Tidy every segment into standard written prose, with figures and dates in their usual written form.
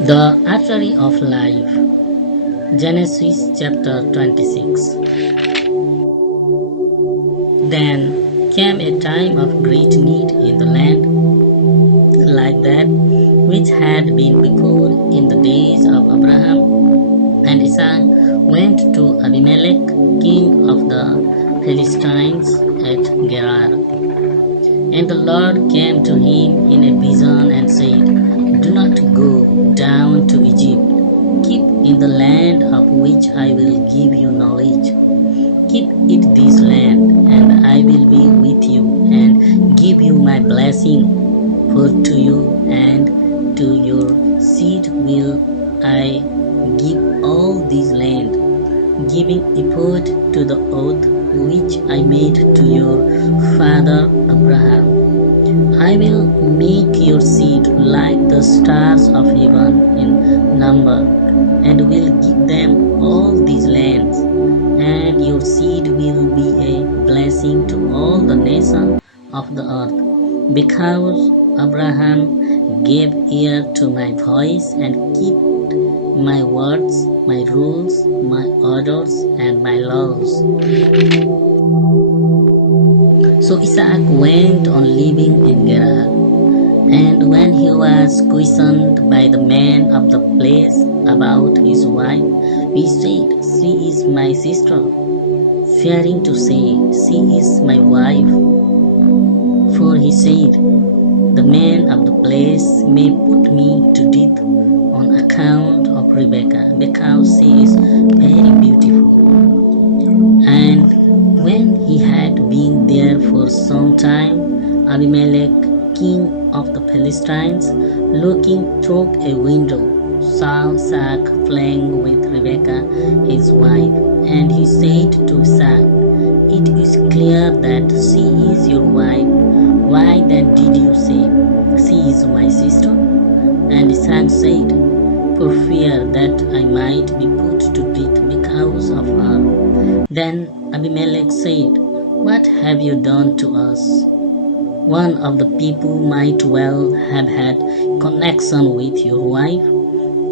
The Artery of Life, Genesis chapter 26. Then came a time of great need in the land, like that which had been before in the days of Abraham. And Isaac went to Abimelech, king of the Philistines, at Gerar. And the Lord came to him in a vision and said, Do not go down to Egypt. Keep in the land of which I will give you knowledge. Keep it this land, and I will be with you and give you my blessing. For to you and to your seed will I give all this land, giving effect to the oath which I made to your father Abraham. I will make your seed like the stars of heaven in number, and will give them all these lands, and your seed will be a blessing to all the nations of the earth, because Abraham gave ear to my voice and kept my words, my rules, my orders, and my laws. So Isaac went on living in Gerar. And when he was questioned by the man of the place about his wife, he said, She is my sister, fearing to say, She is my wife. For he said, The man of the place may put me to death on account of Rebekah, because she is very beautiful. And when he had been there for some time, Abimelech, king of the Philistines, looking through a window, saw Isaac playing with Rebekah, his wife. And he said to Isaac, It is clear that she is your wife. Why then did you say, She is my sister? And Isaac said, For fear that I might be put to death because of her. Then Abimelech said, What have you done to us? One of the people might well have had connection with your wife,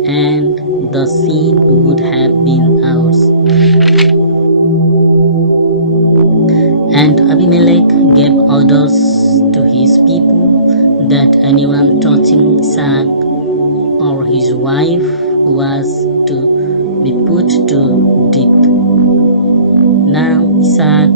and the sin would have been ours. And Abimelech gave orders to his people that anyone touching Isaac or his wife was to be put to death. Now Isaac,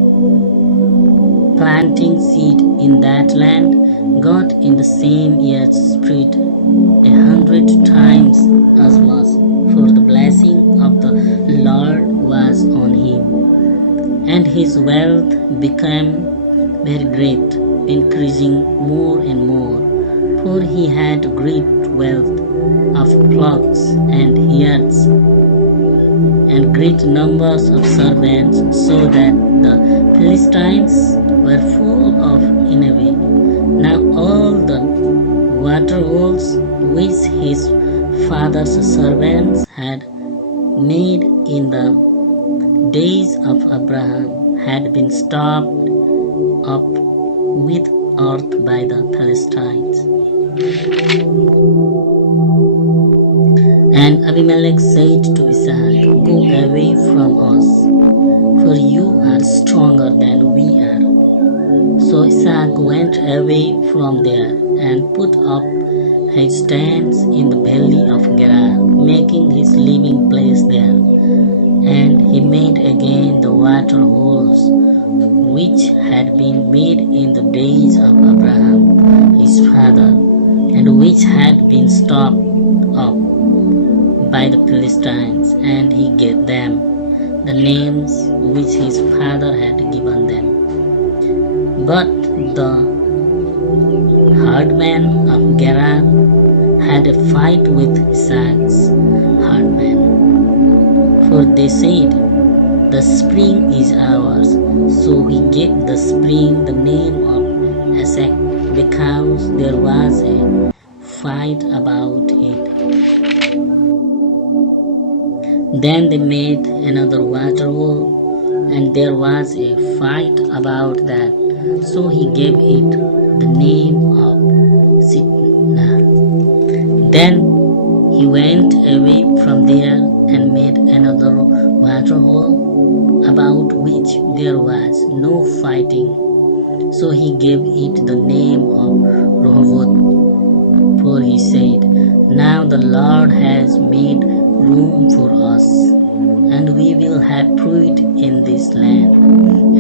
planting seed in that land, got in the same year spread 100 times as much, for the blessing of the Lord was on him, and his wealth became very great, increasing more and more, for he had great wealth of flocks and herds, and great numbers of servants, so that the Philistines were full of envy. Now all the water holes which his father's servants had made in the days of Abraham had been stopped up with earth by the Philistines. And Abimelech said to Isaac, Go away from us, for you are stronger than we are. So Isaac went away from there and put up his tents in the valley of Gerar, making his living place there. And he made again the water holes which had been made in the days of Abraham his father, and which had been stopped up by the Philistines, and he gave them the names which his father had given them. But the herdmen of Gerar had a fight with Isaac's herdmen, for they said, The spring is ours. So he gave the spring the name of Esek, because there was a fight about it. Then they made another water hole, and there was a fight about that. So he gave it the name of Sitnah. Then he he went away from there and made another water hole, about which there was no fighting. So he gave it the name of Rehoboth, for he said, "Now the Lord has made room for us, and we will have fruit in this land."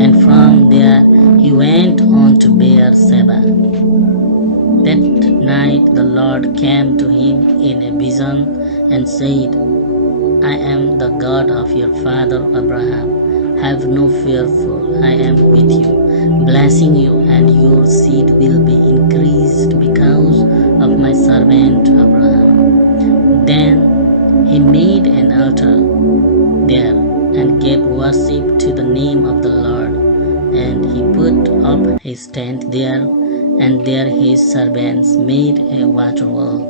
And from there he went on to Beersheba. That night the Lord came to him in a vision and said, "I am the God of your father Abraham. Have no fear, for I am with you, blessing you, and your seed will be increased because of my servant Abraham." Then he made an altar there and gave worship to the name of the Lord. And he put up his tent there, and there his servants made a water well.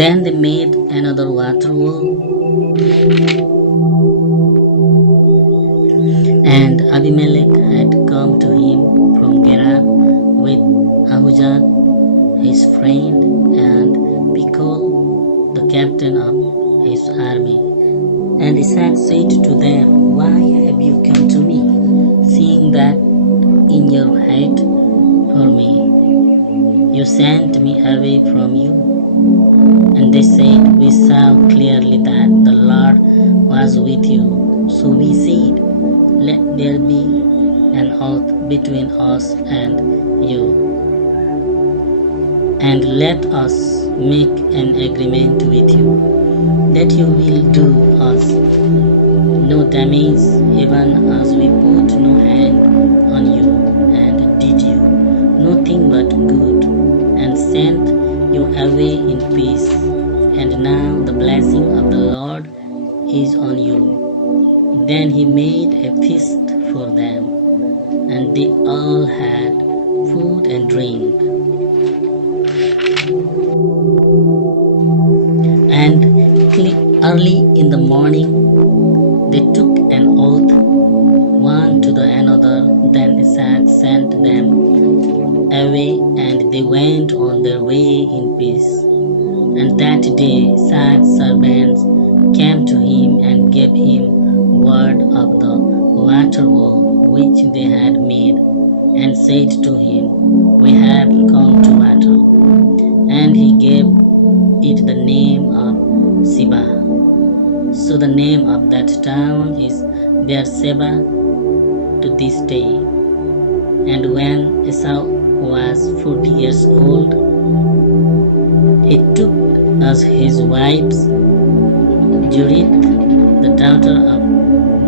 Then they made another water well, and Abimelech had come to him from Gerar with Ahuzat his friend and Pichol the captain of his army. And Isaac said to them, "Why have you come to me, seeing that in your hate for me you sent me away from you?" And they said, "We saw clearly that the Lord was with you. So we said, let there be an oath between us and you, and let us make an agreement with you, that you will do us no damage, even as we put no hand on you, and did you nothing but good, and sent you away in peace. And now the blessing of the Lord is on you." Then he made a feast for them, and they all had food and drink. And early in the morning they took an oath one to the another. Then Isaac sent them away, and they went on their way in peace. And that day Isaac's servants came to him and gave him word of the water well which they had made, and said to him, "We have come to water." And he gave it the name of Seba. So the name of that town is Beersheba to this day. And when Esau was 40 years old, he took as his wives Judith, the daughter of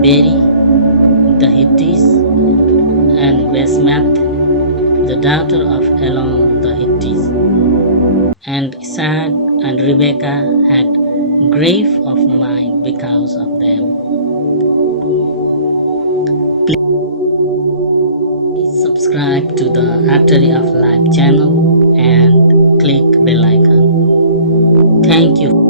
Beri the Hittite, and Basemath, the daughter of Elon the Hittite. And Isaac and Rebekah had grief of mind because of them. Please subscribe to the Artery of Life channel and click bell icon. Thank you.